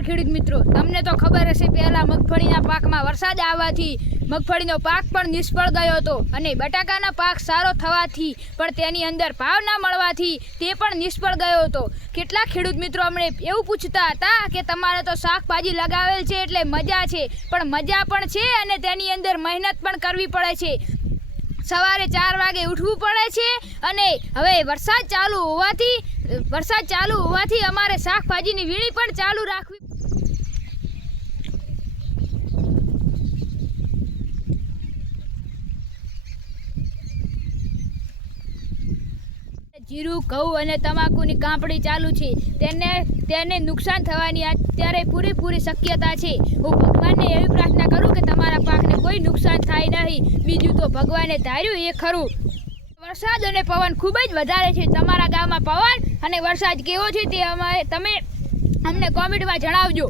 નમસ્કાર ખેડૂત મિત્રો, તમને તો ખબર હશે પહેલા મગફળીના પાકમાં વરસાદ આવવાથી મગફળીનો પાક પણ નિષ્ફળ ગયો હતો અને બટાકાના પાક સારો થવાથી પણ તેની અંદર ભાવ ના મળવાથી તે પણ નિષ્ફળ ગયો હતો। કેટલાક ખેડૂત મિત્રો અમને એવું પૂછતા હતા કે તમારે તો શાકભાજી લગાવેલ છે એટલે મજા છે, પણ મજા પણ છે અને તેની અંદર મહેનત પણ કરવી પડે છે। સવારે 4 વાગે ઉઠવું પડે છે અને હવે વરસાદ ચાલુ હોવાથી અમારે શાકભાજીની વીણી પણ ચાલુ રાખવી। જીરું, ઘઉં અને તમાકુની કાપણી ચાલુ છે, તેને નુકસાન થવાની અત્યારે પૂરેપૂરી શક્યતા છે। હું ભગવાનને એવી પ્રાર્થના કરું કે તમારા પાકને કોઈ નુકસાન થાય નહીં, બીજું તો ભગવાને ધાર્યું એ ખરું। વરસાદ અને પવન ખૂબ જ વધારે છે। તમારા ગામમાં પવન અને વરસાદ કેવો છે તે તમે અમને કોમેન્ટમાં જણાવજો।